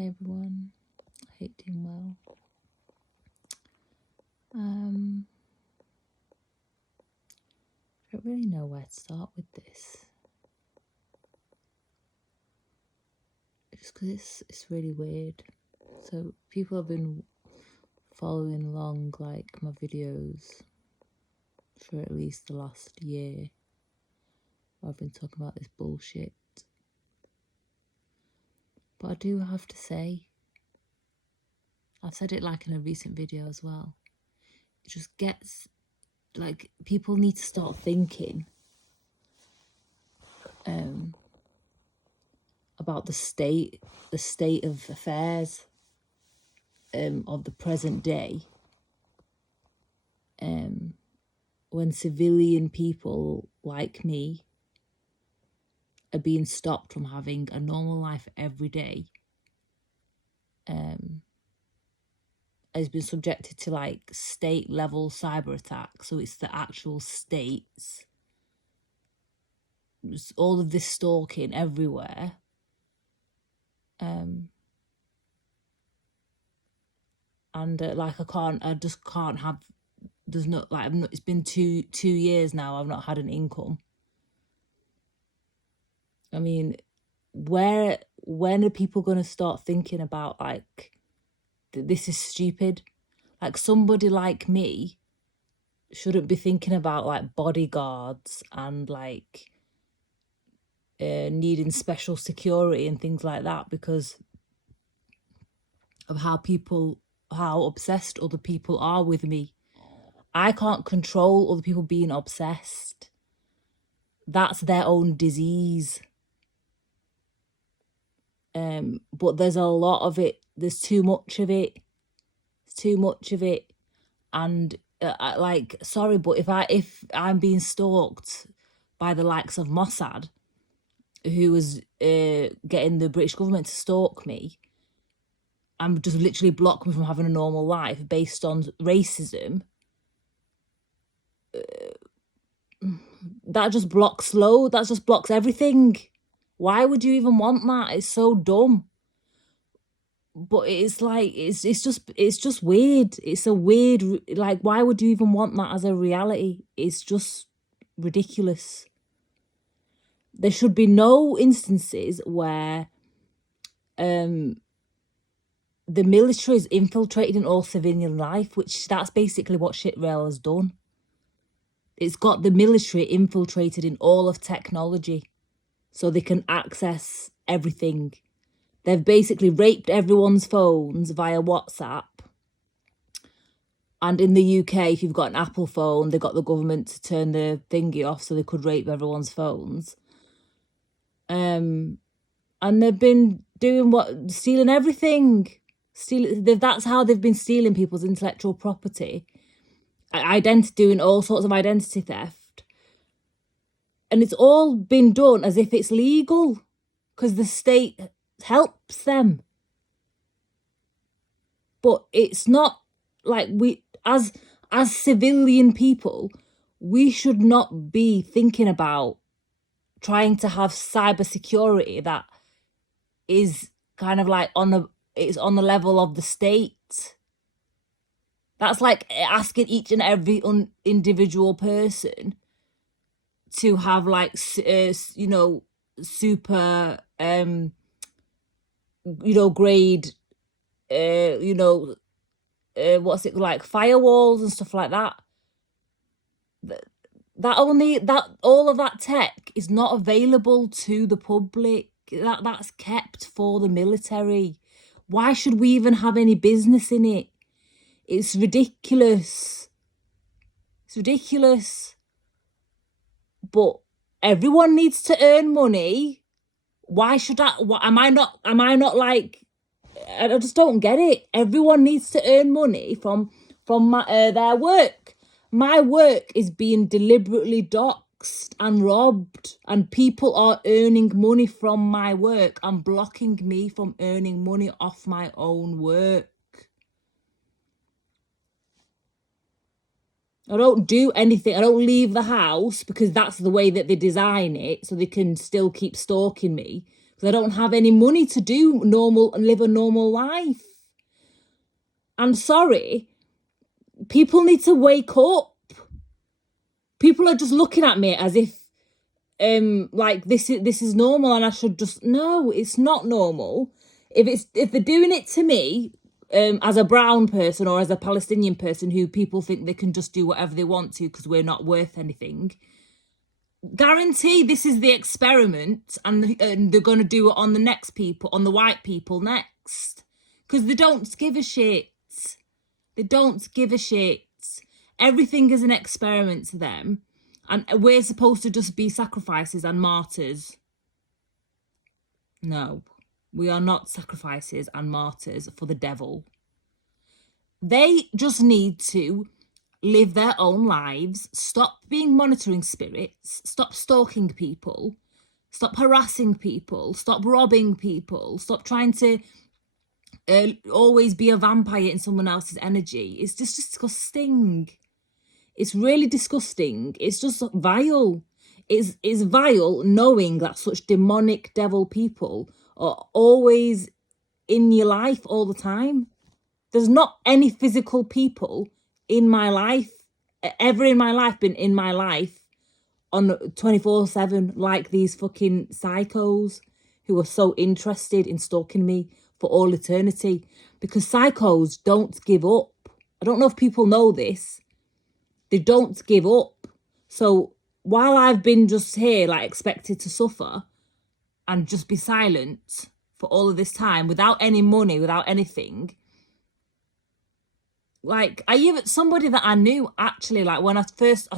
Hey everyone, I hope you're doing well. I don't really know where to start with this. Just because it's really weird. So people have been following along like my videos for at least the last year. I've been talking about this bullshit. But I do have to say, I've said it like in a recent video as well. It just gets like people need to start thinking about the state of affairs of the present day, when civilian people like me are being stopped from having a normal life every day, has been subjected to like state level cyber attacks. So it's the actual states, all of this stalking everywhere. And I just can't have, there's not like, it's been two years now, I've not had an income. I mean, when are people going to start thinking about like, this is stupid? Like somebody like me shouldn't be thinking about like bodyguards and like needing special security and things like that because of how obsessed other people are with me. I can't control other people being obsessed. That's their own disease. But there's a lot of it. There's too much of it. It's too much of it. And sorry, but if I'm being stalked by the likes of Mossad, who was getting the British government to stalk me, and just literally block me from having a normal life based on racism, that just blocks everything. Why would you even want that? It's so dumb. But it's like it's just weird. It's a weird, like, why would you even want that as a reality? It's just ridiculous. There should be no instances where the military is infiltrated in all civilian life, which that's basically what Shitrail has done. It's got the military infiltrated in all of technology so they can access everything. They've basically raped everyone's phones via WhatsApp. And in the UK, if you've got an Apple phone, they got the government to turn the thingy off so they could rape everyone's phones. And they've been doing stealing everything. That's how they've been stealing people's intellectual property. Doing all sorts of identity theft. And it's all been done as if it's legal because the state helps them. But it's not. Like, we as civilian people, we should not be thinking about trying to have cybersecurity that is kind of like it's on the level of the state. That's like asking each and every individual person to have like super grade what's it like, firewalls and stuff like that. All of that tech is not available to the public. That's kept for the military. Why should we even have any business in it? It's ridiculous. It's ridiculous. But everyone needs to earn money. Why should I? Am I not like? I just don't get it. Everyone needs to earn money from their work. My work is being deliberately doxed and robbed, and people are earning money from my work and blocking me from earning money off my own work. I don't do anything. I don't leave the house because that's the way that they design it, so they can still keep stalking me. because I don't have any money to do normal and live a normal life. I'm sorry, people need to wake up. People are just looking at me as if like this is normal and I should just, no, it's not normal. If they're doing it to me as a brown person or as a Palestinian person who people think they can just do whatever they want to because we're not worth anything, guarantee this is the experiment, and they're going to do it on the next people, on the white people next, because they don't give a shit. They don't give a shit. Everything is an experiment to them, and we're supposed to just be sacrifices and martyrs. No, we are not sacrifices and martyrs for the devil. They just need to live their own lives, stop being monitoring spirits, stop stalking people, stop harassing people, stop robbing people, stop trying to always be a vampire in someone else's energy. It's just disgusting. It's really disgusting. It's just vile. It's vile knowing that such demonic devil people are always in your life all the time. There's not any physical people in my life, ever in my life, been in my life on 24/7 like these fucking psychos who are so interested in stalking me for all eternity, because psychos don't give up. I don't know if people know this. They don't give up. So while I've been just here like expected to suffer and just be silent for all of this time without any money, without anything, like somebody that I knew actually, like when I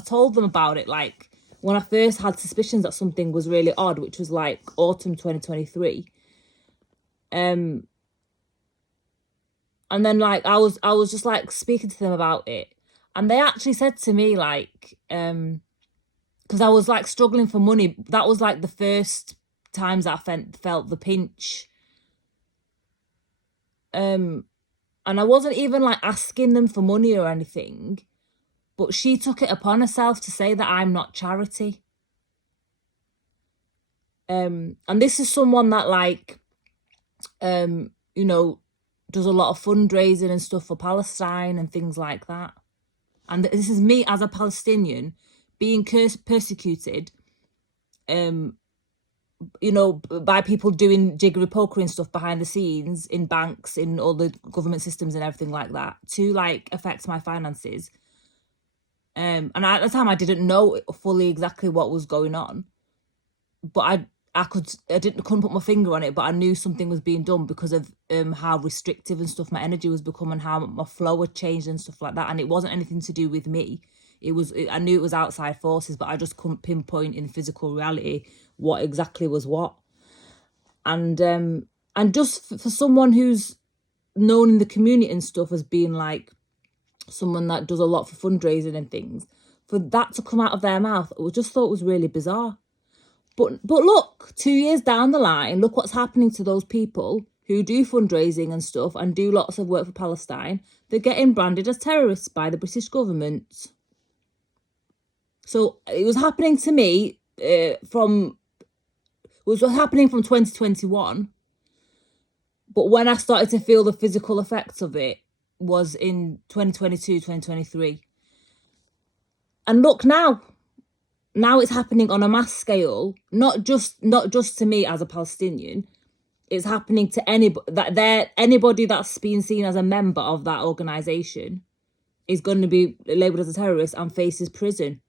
told them about it, like when I first had suspicions that something was really odd, which was like autumn 2023. And then like I was just like speaking to them about it, and they actually said to me like, because I was like struggling for money. That was like the first times that I felt the pinch. And I wasn't even like asking them for money or anything, but she took it upon herself to say that I'm not charity. And this is someone that like, you know, does a lot of fundraising and stuff for Palestine and things like that. And this is me as a Palestinian being persecuted, you know, by people doing jiggery pokery and stuff behind the scenes in banks, in all the government systems and everything like that, to like affect my finances. And at the time I didn't know fully exactly what was going on, but I couldn't put my finger on it, but I knew something was being done because of how restrictive and stuff my energy was becoming, how my flow had changed and stuff like that. And it wasn't anything to do with me. I knew it was outside forces, but I just couldn't pinpoint in physical reality what exactly was what. And just for someone who's known in the community and stuff as being like someone that does a lot for fundraising and things, for that to come out of their mouth, I just thought it was really bizarre. But look, 2 years down the line, look what's happening to those people who do fundraising and stuff and do lots of work for Palestine. They're getting branded as terrorists by the British government. So it was happening to me from 2021. But when I started to feel the physical effects of it was in 2022, 2023. And look now it's happening on a mass scale, not just to me as a Palestinian. It's happening to anybody that's been seen as a member of that organisation is going to be labelled as a terrorist and faces prison.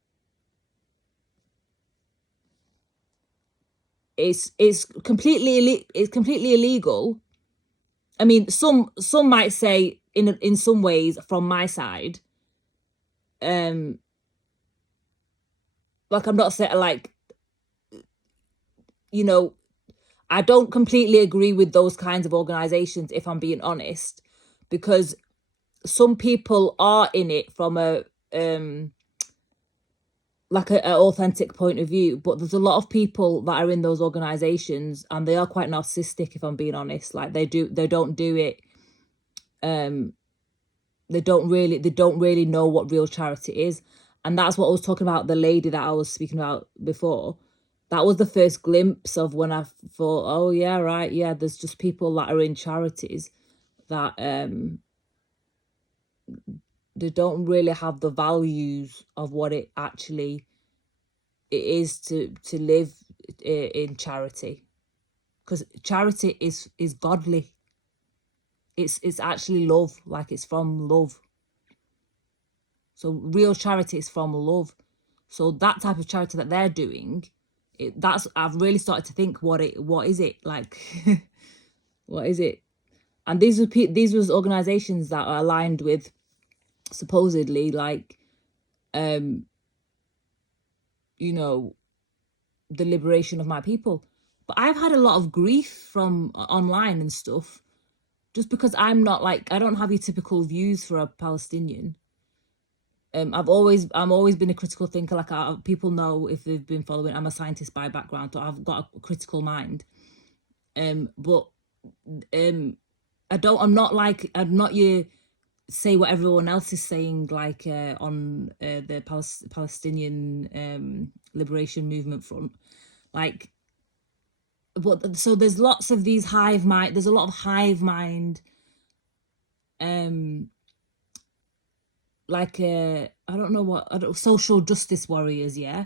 It's completely illegal. I mean, some might say in some ways from my side, like I'm not saying like, you know, I don't completely agree with those kinds of organisations, if I'm being honest, because some people are in it from a like an authentic point of view, but there's a lot of people that are in those organisations and they are quite narcissistic, if I'm being honest. Like they don't do it. They don't really know what real charity is. And that's what I was talking about, the lady that I was speaking about before, that was the first glimpse of when I thought, oh yeah, right, yeah, there's just people that are in charities that they don't really have the values of what it actually it is to live in charity, because charity is godly. It's actually love, like it's from love. So real charity is from love. So that type of charity that they're doing, I've really started to think, what is it like? What is it? And these was organizations that are aligned with, supposedly, like you know, the liberation of my people. But I've had a lot of grief from online and stuff, just because I'm not like, I don't have your typical views for a Palestinian. I'm always been a critical thinker. Like, people know, if they've been following, I'm a scientist by background, so I've got a critical mind. But I'm not you say what everyone else is saying, like on the Palestinian liberation movement front, like. But so there's lots of these hive mind. There's a lot of hive mind. Like I don't know social justice warriors, yeah,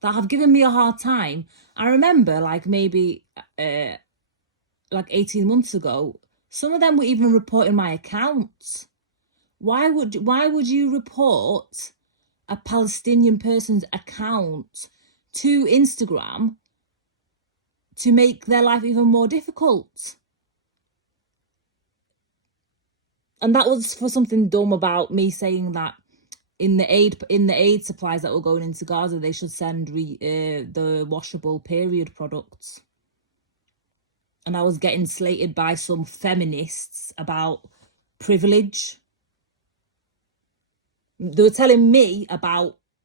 that have given me a hard time. I remember, like, maybe like 18 months ago, some of them were even reporting my accounts. Why would you report a Palestinian person's account to Instagram to make their life even more difficult? And that was for something dumb about me saying that in the aid supplies that were going into Gaza, they should send the washable period products. And I was getting slated by some feminists about privilege. They were telling me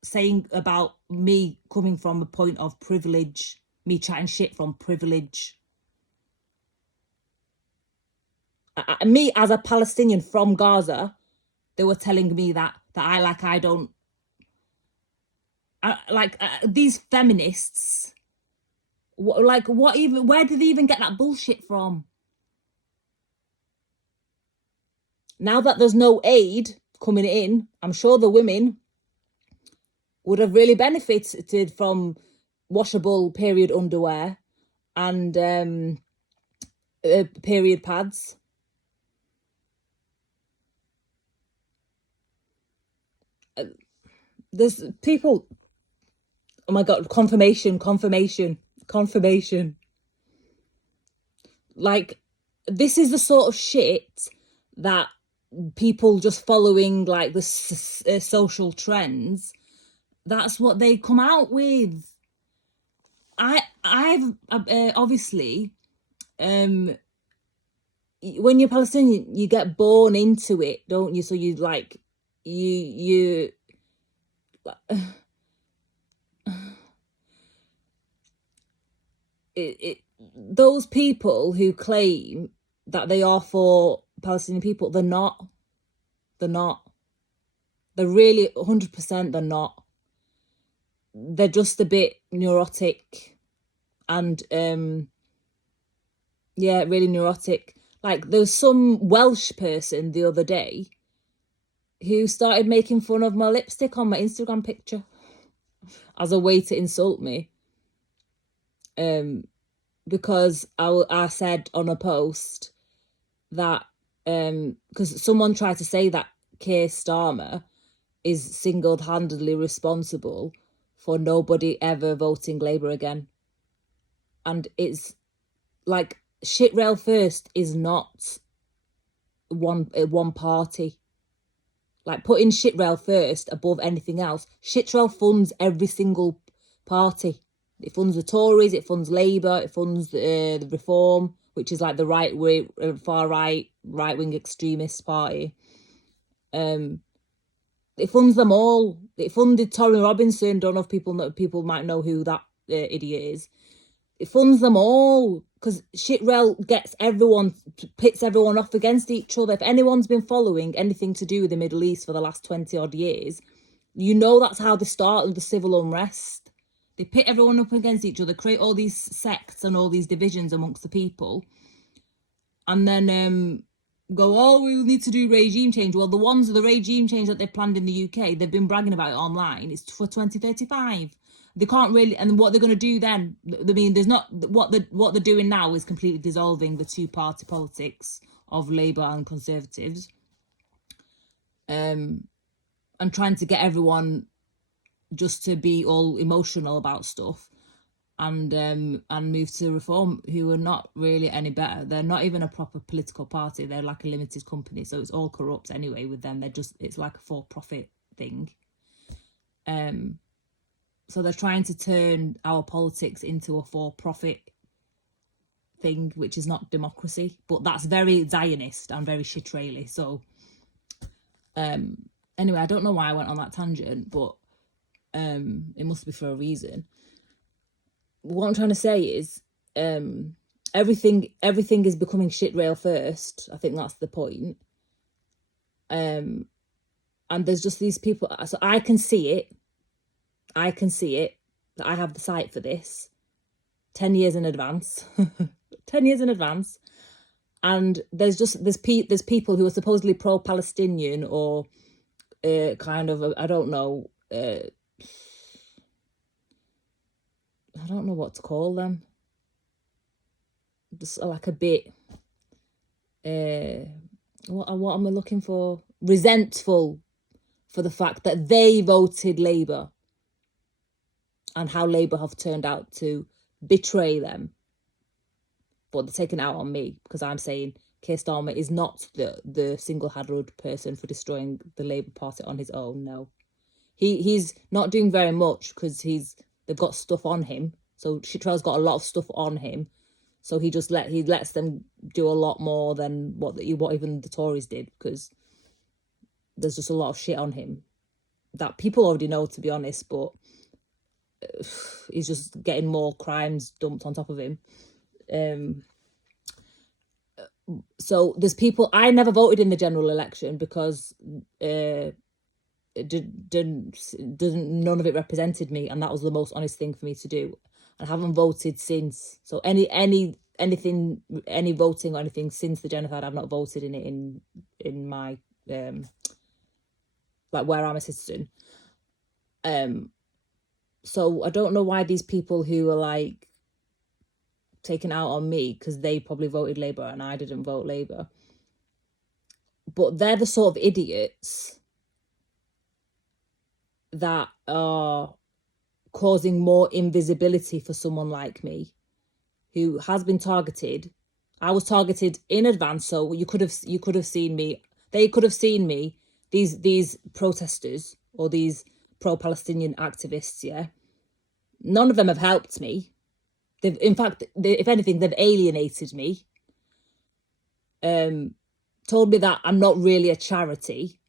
saying about me coming from a point of privilege, me chatting shit from privilege. Me as a Palestinian from Gaza, they were telling me that I don't these feminists. Where did they even get that bullshit from? Now that there's no aid coming in, I'm sure the women would have really benefited from washable period underwear and period pads. There's people. Oh my God, confirmation. Like, this is the sort of shit that people just following, like, the social trends, that's what they come out with. I've obviously, when you're Palestinian, you get born into it, don't you? So you like, you those people who claim that they are for Palestinian people, they're not. They're really 100%, they're not. They're just a bit neurotic and yeah, really neurotic. Like, there was some Welsh person the other day who started making fun of my lipstick on my Instagram picture as a way to insult me. Because I said on a post that because someone tried to say that Keir Starmer is single-handedly responsible for nobody ever voting Labour again. And it's like, shit rail first is not one party. Like, putting shit rail first above anything else. Shit rail funds every single party. It funds the Tories, it funds Labour, it funds the Reform, which is like the far right wing extremist party. It funds them all. It funded Tory Robinson. Don't know if people might know who that idiot is. It funds them all because shitrel pits everyone off against each other. If anyone's been following anything to do with the Middle East for the last 20 odd years, you know that's how they started the civil unrest. They pit everyone up against each other, create all these sects and all these divisions amongst the people, and then go, oh, we need to do regime change. Well, the regime change that they've planned in the UK, they've been bragging about it online. It's for 2035. They can't really, and what they're going to do then? I mean, there's not what they're doing now is completely dissolving the two-party politics of Labour and Conservatives, and trying to get everyone just to be all emotional about stuff, and move to Reform, who are not really any better. They're not even a proper political party. They're like a limited company, so it's all corrupt anyway with them. It's like a for-profit thing. So they're trying to turn our politics into a for-profit thing, which is not democracy, but that's very Zionist and very shit-raily. So anyway, I don't know why I went on that tangent, but it must be for a reason. What I'm trying to say is everything is becoming shit rail first. I think that's the point. And there's just these people, so I can see it that I have the sight for this 10 years in advance. 10 years in advance. And there's people who are supposedly pro-Palestinian or kind of, I don't know what to call them. Just like a bit, what am I looking for? Resentful for the fact that they voted Labour and how Labour have turned out to betray them. But they're taking it out on me because I'm saying Keir Starmer is not the single-handed person for destroying the Labour Party on his own. No, he's not doing very much because they've got stuff on him. So Chitrell's got a lot of stuff on him. So he lets them do a lot more than what even the Tories did, because there's just a lot of shit on him that people already know, to be honest, but he's just getting more crimes dumped on top of him. So there's people, I never voted in the general election because none of it represented me, and that was the most honest thing for me to do. I haven't voted since. So any voting or anything since the genocide, I've not voted in it in my like where I'm a citizen. So I don't know why these people who are like taken out on me because they probably voted Labour and I didn't vote Labour. But they're the sort of idiots that are causing more invisibility for someone like me who has been targeted. I was targeted in advance, so you could have seen me. They could have seen me. These protesters or these pro-Palestinian activists, yeah. None of them have helped me. In fact, if anything, they've alienated me. Told me that I'm not really a charity.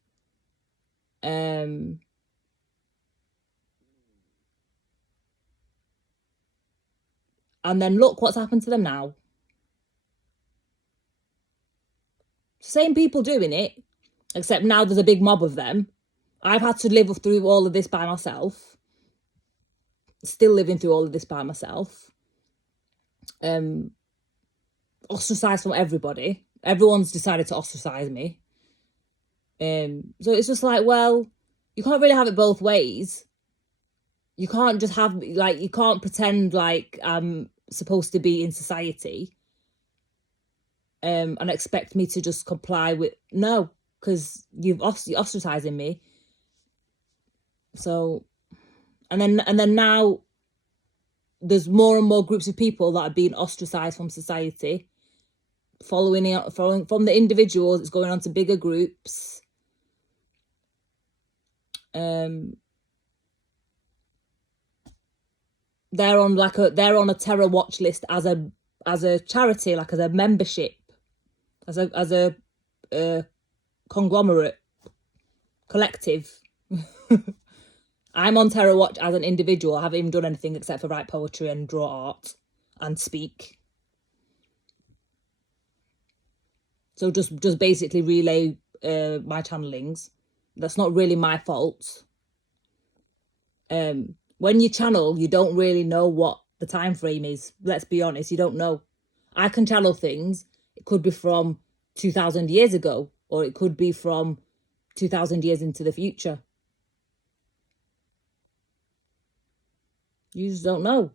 And then look what's happened to them now. Same people doing it, except now there's a big mob of them. I've had to live through all of this by myself. Still living through all of this by myself. Ostracized from everybody. Everyone's decided to ostracize me. So it's just like, well, you can't really have it both ways. You can't just have, like, you can't pretend like I'm supposed to be in society and expect me to just comply with, no, because you're ostracizing me. So, and then now there's more and more groups of people that are being ostracized from society, following from the individuals. It's going on to bigger groups. They're on a terror watch list as a charity, like as a membership, as a conglomerate collective. I'm on terror watch as an individual. I haven't even done anything except for write poetry and draw art and speak. So just basically relay my channelings. That's not really my fault. When you channel, you don't really know what the time frame is. Let's be honest, you don't know. I can channel things. It could be from 2,000 years ago, or it could be from 2,000 years into the future. You just don't know.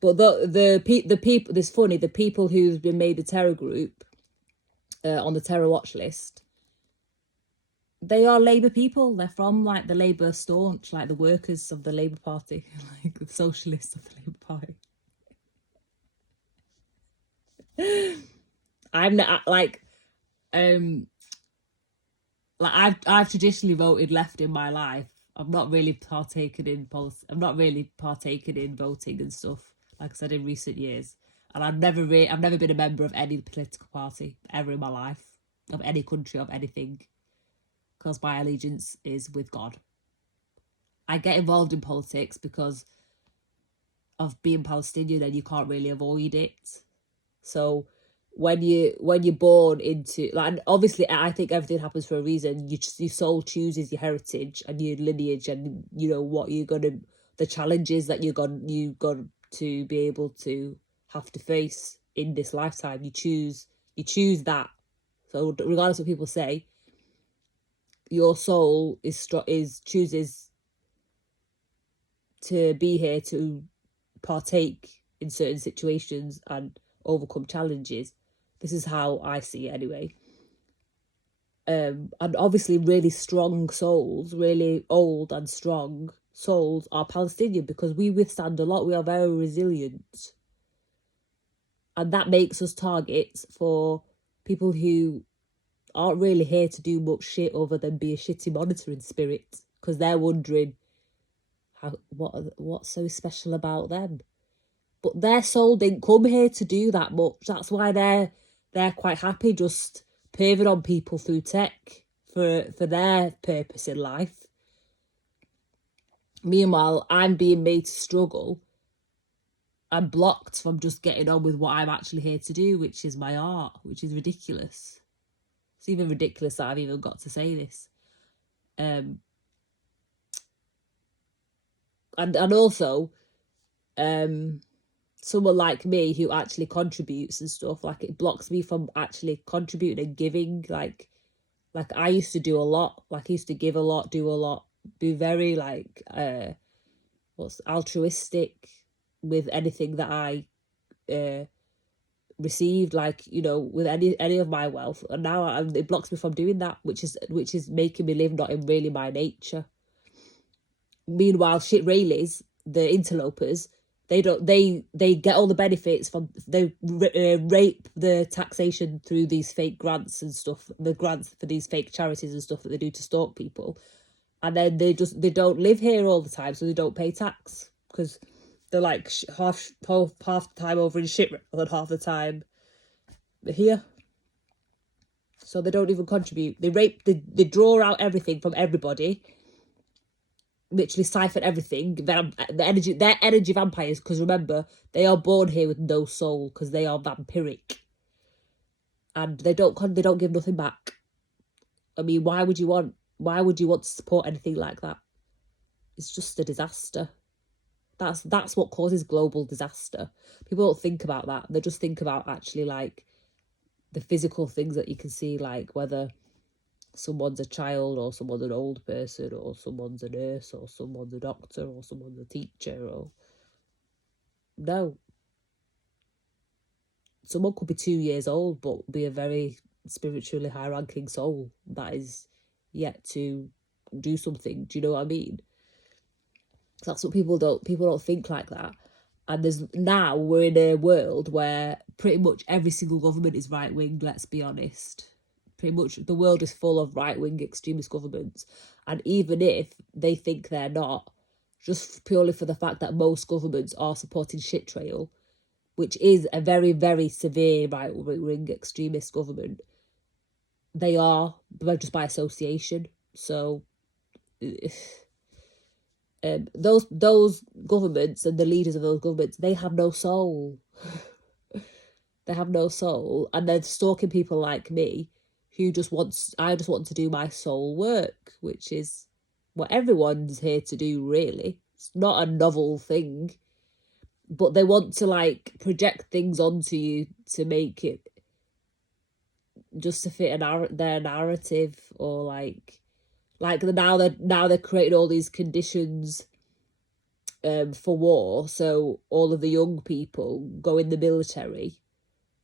But the people, this funny, the people who've been made the terror group on the terror watch list, they are Labour people. They're from like the Labour staunch, like the workers of the Labour Party, like the socialists of the Labour Party. I'm not I've traditionally voted left in my life. I've not really partaken in policy. I'm not really partaken in voting and stuff, like I said, in recent years. And I've never been a member of any political party ever in my life, of any country, of anything, because my allegiance is with God. I get involved in politics because of being Palestinian, and you can't really avoid it. So when you're born into, like, obviously I think everything happens for a reason. Your soul chooses your heritage and your lineage, and you know what you're gonna, the challenges that you got to be able to have to face in this lifetime. You choose that. So regardless of what people say, your soul is chooses to be here to partake in certain situations and overcome challenges. This is how I see it anyway. And obviously really strong souls, really old and strong souls are Palestinian, because we withstand a lot. We are very resilient. And that makes us targets for people who aren't really here to do much shit other than be a shitty monitoring spirit, because they're wondering what's so special about them. But their soul didn't come here to do that much. That's why they're quite happy just paving on people through tech for their purpose in life. Meanwhile, I'm being made to struggle. I'm blocked from just getting on with what I'm actually here to do, which is my art, which is ridiculous. It's even ridiculous that I've even got to say this. And also, someone like me who actually contributes and stuff, like, it blocks me from actually contributing and giving. Like I used to do a lot. Like, I used to give a lot, do a lot, be very like what's altruistic with anything that I received, like, you know, with any of my wealth. And now it blocks me from doing that, which is making me live not in really my nature. Meanwhile, shit Rayleys, the interlopers, they get all the benefits from, they rape the taxation through these fake grants and stuff, the grants for these fake charities and stuff that they do to stalk people, and then they don't live here all the time, so they don't pay tax, because they're like half the time over in shit and half the time here, so they don't even contribute. They rape, they draw out everything from everybody, literally siphon everything. They're energy vampires, because remember, they are born here with no soul, because they are vampiric, and they don't give nothing back. I mean, why would you want to support anything like that? It's just a disaster. That's what causes global disaster. People don't think about that. They just think about actually like the physical things that you can see, like whether someone's a child, or someone's an old person, or someone's a nurse, or someone's a doctor, or someone's a teacher, or no. Someone could be 2 years old but be a very spiritually high-ranking soul that is yet to do something. Do you know what I mean? That's what people don't think like that. And now we're in a world where pretty much every single government is right-wing, let's be honest. Pretty much the world is full of right-wing extremist governments. And even if they think they're not, just purely for the fact that most governments are supporting shit trail, which is a very, very severe right-wing extremist government, they are just by association. So those governments and the leaders of those governments, they have no soul. They have no soul, and they're stalking people like me I just want to do my soul work, which is what everyone's here to do, really. It's not a novel thing, but they want to like project things onto you to make it just to fit their narrative, or like now they're creating all these conditions for war, so all of the young people go in the military,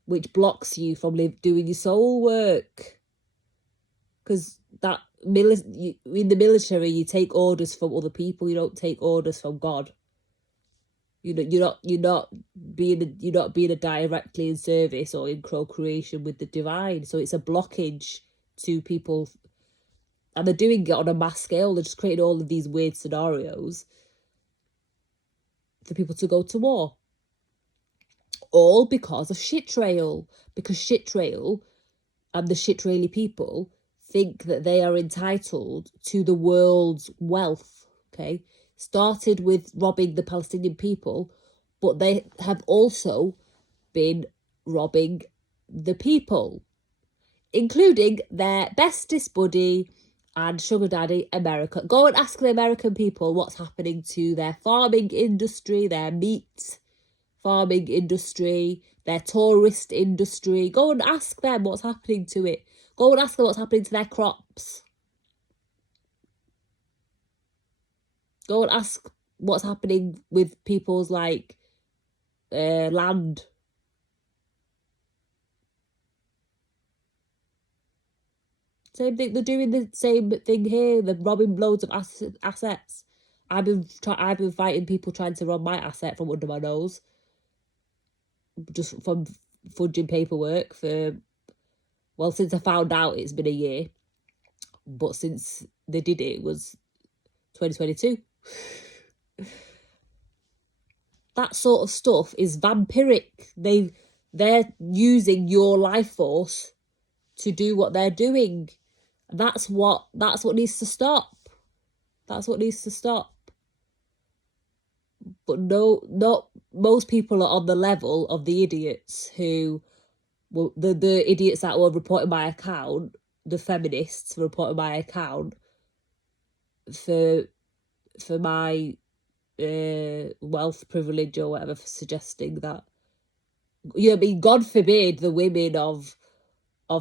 which blocks you from doing your soul work. Because in the military, you take orders from other people. You don't take orders from God. You're not being directly in service or in co-creation with the divine. So it's a blockage to people, and they're doing it on a mass scale. They're just creating all of these weird scenarios for people to go to war. All because of Shitrail. Because Shitrail and the Shitraili people think that they are entitled to the world's wealth, okay? Started with robbing the Palestinian people, but they have also been robbing the people, including their bestest buddy and sugar daddy, America. Go and ask the American people what's happening to their farming industry, their meat farming industry, their tourist industry. Go and ask them what's happening to it. Go and ask them what's happening to their crops. Go and ask what's happening with people's like land. Same thing. They're doing the same thing here. They're robbing loads of assets. I've been fighting people trying to rob my asset from under my nose, just from fudging paperwork since I found out. It's been a year, but since they did it was 2022. That sort of stuff is vampiric. They're using your life force to do what they're doing. That's what needs to stop. That's what needs to stop. But no, not most people are on the level of the idiots who, well, the idiots that were reporting my account, the feminists reporting my account for my wealth privilege or whatever, for suggesting that, I mean, God forbid the women of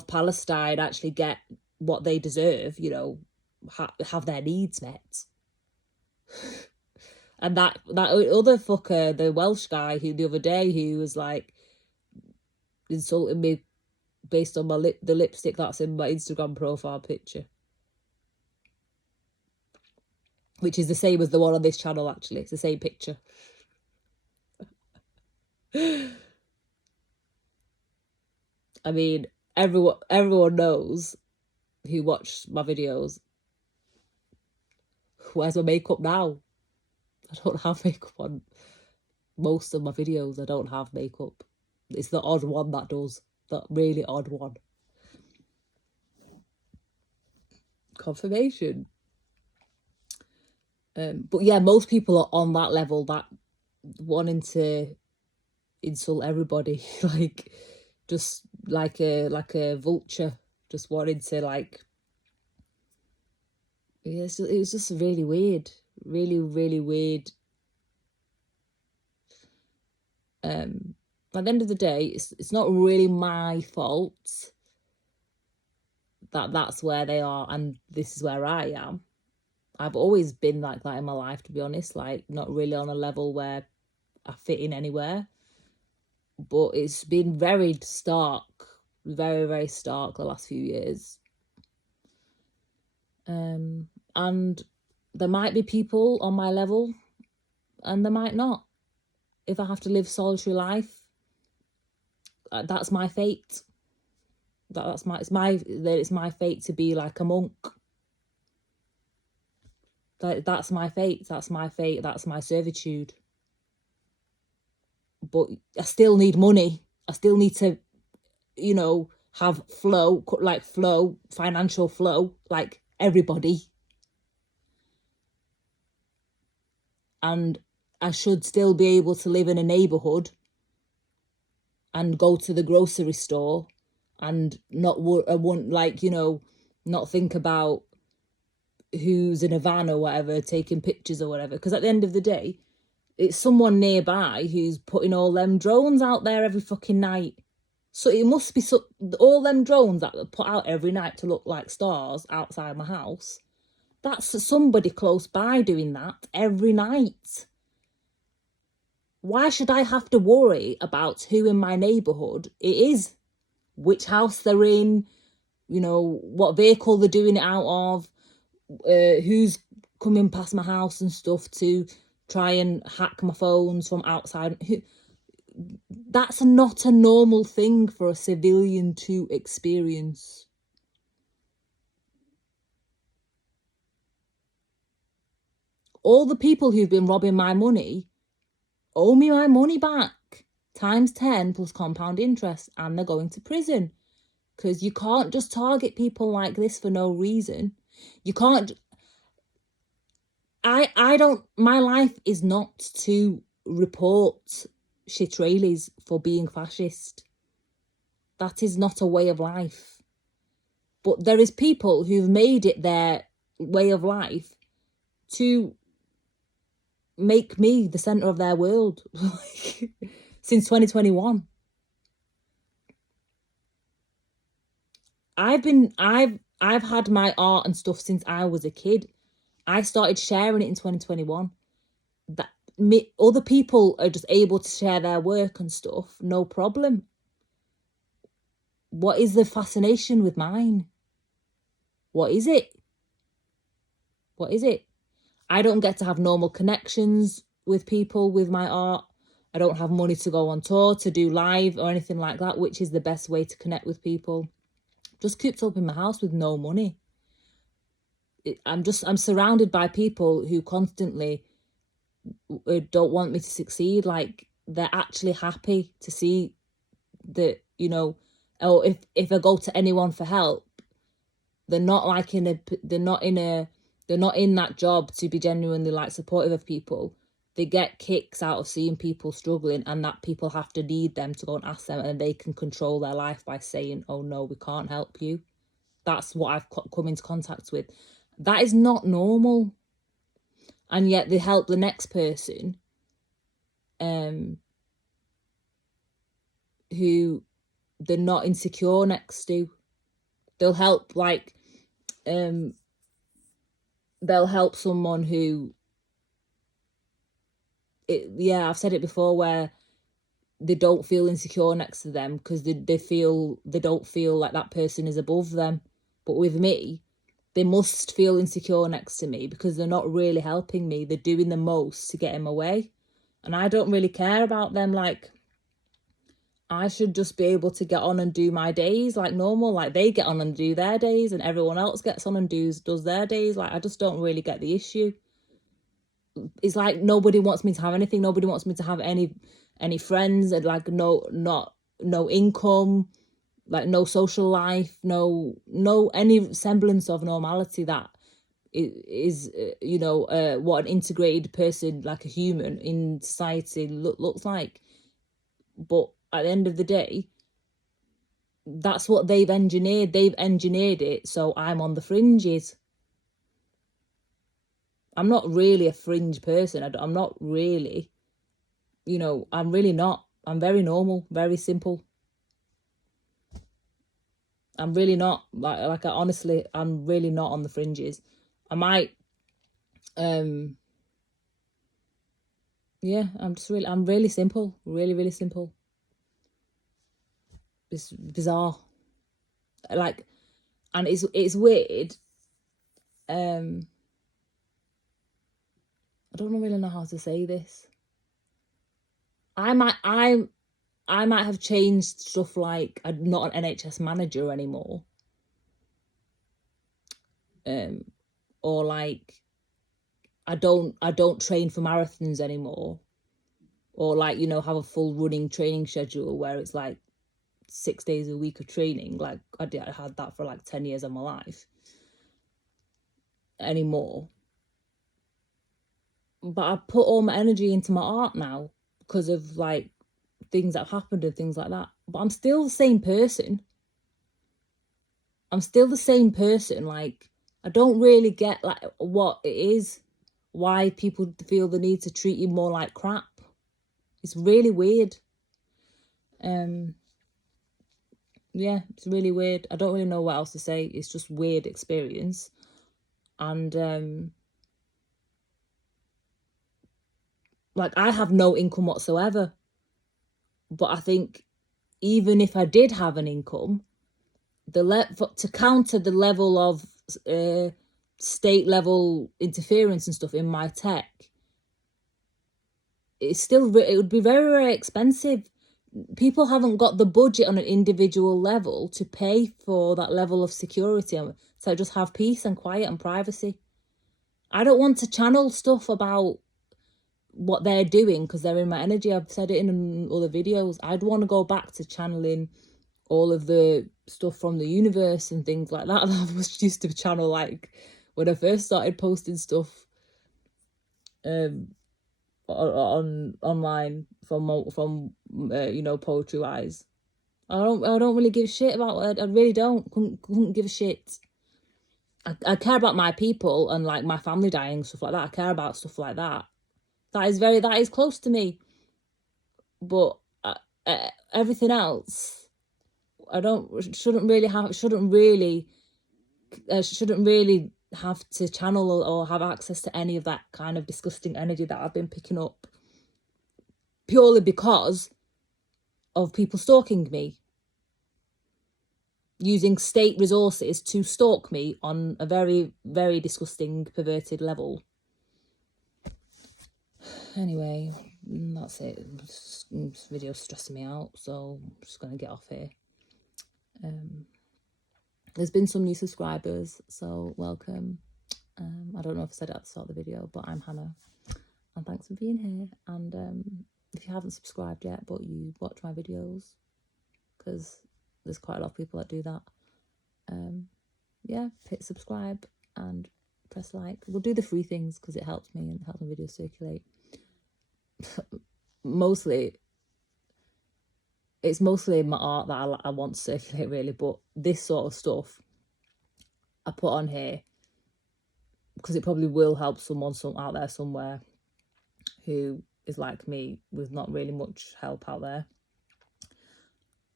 Palestine actually get what they deserve, have their needs met. And that other fucker, the Welsh guy, who the other day, who was like insulting me based on the lipstick that's in my Instagram profile picture, which is the same as the one on this channel. Actually, it's the same picture. I mean, everyone knows who watched my videos. Where's my makeup now? I don't have makeup on most of my videos. I don't have makeup. It's the odd one that does. That really odd one. Confirmation. But yeah, most people are on that level, that wanting to insult everybody, like just like a vulture, just wanting to like. Yeah, it was just really weird, really, really weird. At the end of the day, it's not really my fault that that's where they are and this is where I am. I've always been like that in my life, to be honest, like not really on a level where I fit in anywhere. But it's been very stark, very, very stark the last few years. And there might be people on my level and there might not. If I have to live solitary life, that's my fate. It's my fate to be like a monk. That's my fate. That's my fate. That's my servitude. But I still need money. I still need to, have financial flow, like everybody. And I should still be able to live in a neighbourhood and go to the grocery store and not want, like, you know, not think about who's in a van or whatever taking pictures or whatever, because at the end of the day it's someone nearby who's putting all them drones out there every fucking night. So it must be all them drones that are put out every night to look like stars outside my house. That's somebody close by doing that every night. Why should I have to worry about who in my neighbourhood it is, which house they're in, you know, what vehicle they're doing it out of, who's coming past my house and stuff to try and hack my phones from outside? That's not a normal thing for a civilian to experience. All the people who've been robbing my money owe me my money back times 10 plus compound interest, and they're going to prison. Because you can't just target people like this for no reason. You can't. My life is not to report Shitrailis for being fascist. That is not a way of life. But there is people who've made it their way of life to make me the centre of their world since 2021. I've had my art and stuff since I was a kid. I started sharing it in 2021. Other people are just able to share their work and stuff, no problem. What is the fascination with mine? What is it? What is it? I don't get to have normal connections with people with my art. I don't have money to go on tour, to do live or anything like that, which is the best way to connect with people. Just cooped up in my house with no money. I'm surrounded by people who constantly don't want me to succeed. Like, they're actually happy to see that, you know, or if I go to anyone for help, they're not like they're not in that job to be genuinely like supportive of people. They get kicks out of seeing people struggling, and that people have to need them to go and ask them, and they can control their life by saying, oh no, we can't help you. That's what I've come into contact with. That is not normal. And yet they help the next person who they're not insecure next to. They'll help, like, they'll help someone who, I've said it before, where they don't feel insecure next to them because they don't feel like that person is above them. But with me, they must feel insecure next to me because they're not really helping me. They're doing the most to get him away. And I don't really care about them. Like, I should just be able to get on and do my days like normal. Like, they get on and do their days, and everyone else gets on and does their days. Like, I just don't really get the issue. It's like nobody wants me to have anything. Nobody wants me to have any friends, and like no income, like no social life, no any semblance of normality that is what an integrated person, like a human in society, looks like. But at the end of the day, that's what they've engineered. They've engineered it so I'm on the fringes. I'm not really a fringe person. I'm not really, I'm really not. I'm very normal, very simple. I'm really not honestly, I'm really not on the fringes. I might, I'm really simple, really, really simple. It's bizarre. Like, and it's weird. I don't really know how to say this. I might have changed stuff, like I'm not an NHS manager anymore. Or like I don't train for marathons anymore. Or like, have a full running training schedule where it's like 6 days a week of training. Like I had that for like 10 years of my life anymore. But I put all my energy into my art now because of like things that have happened and things like that. But I'm still the same person. I'm still the same person. Like, I don't really get like what it is, why people feel the need to treat you more like crap. It's really weird. Yeah, it's really weird. I don't really know what else to say. It's just weird experience. And like, I have no income whatsoever. But I think even if I did have an income, to counter the level of state level interference and stuff in my tech, it would be very, very expensive. People haven't got the budget on an individual level to pay for that level of security, so just have peace and quiet and privacy. I don't want to channel stuff about what they're doing because they're in my energy. I've said it in other videos. I'd want to go back to channeling all of the stuff from the universe and things like that I was used to channel, like when I first started posting stuff online from you know, poetry wise. I don't really give a shit about it. I really don't. Couldn't give a shit. I care about my people and like my family dying, stuff like that. I care about stuff like that. That is close to me. But everything else, shouldn't really have to channel or have access to any of that kind of disgusting energy that I've been picking up, purely because of people stalking me, using state resources to stalk me on a very, very disgusting, perverted level. Anyway, that's it. This video's stressing me out, so I'm just going to get off here. There's been some new subscribers, so welcome. I don't know if I said it at the start of the video, but I'm Hannah, and thanks for being here. And if you haven't subscribed yet, but you watch my videos, because there's quite a lot of people that do that, yeah, hit subscribe and press like. We'll do the free things because it helps me and helps my videos circulate. It's mostly my art that I want to circulate, really, but this sort of stuff I put on here because it probably will help someone out there somewhere who is like me with not really much help out there.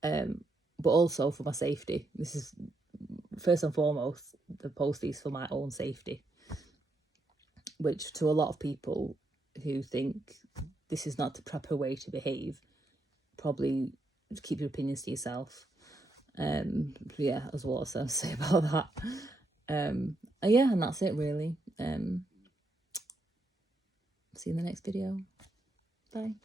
But also for my safety. This is first and foremost, the post these for my own safety, which to a lot of people who think this is not the proper way to behave, probably keep your opinions to yourself. Yeah, as what I say about that. Yeah, and that's it really. See you in the next video. Bye.